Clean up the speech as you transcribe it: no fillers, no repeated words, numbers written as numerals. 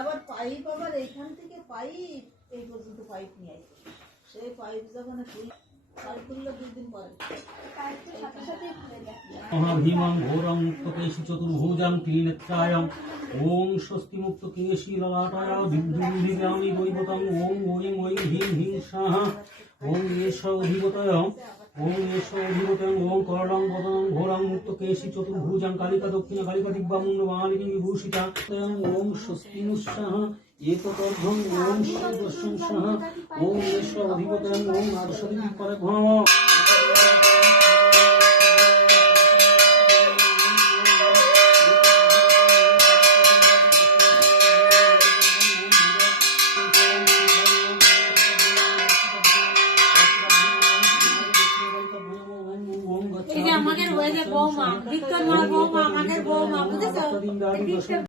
আবার পাইপ আবার এইখান থেকে পাইপ এই পর্যন্ত পাইপ নিয়ে আসে সেই পাইপ যখন महाभीमं घोरं मुक्तकेशि चतुर्भुजं त्रिनेत्रायं ओं स्वस्ति मुक्तकेशि ललाटाय विद्युद्भिरामि वैवतं ओं ऐं ह्रीं ह्रीं स्वाहा ओं एष अधिपतय ओं एष अधिपतयं ओं करलं वदनं घोरं मुक्तकेशि चतुर्भुजं कालिका दक्षिण कालिका दिव्यामुण्डमालिनी विभूषिता ओं स्वस्ति स्वाहा एतदर्धं ओं सर्वस्वं स्वाहा ओं एष अधिपतयं ओं आदर्शदेवी परभव আমাদের বৌমা ভিক্টর মার বৌমা আমাদের বৌমা বুঝেছো।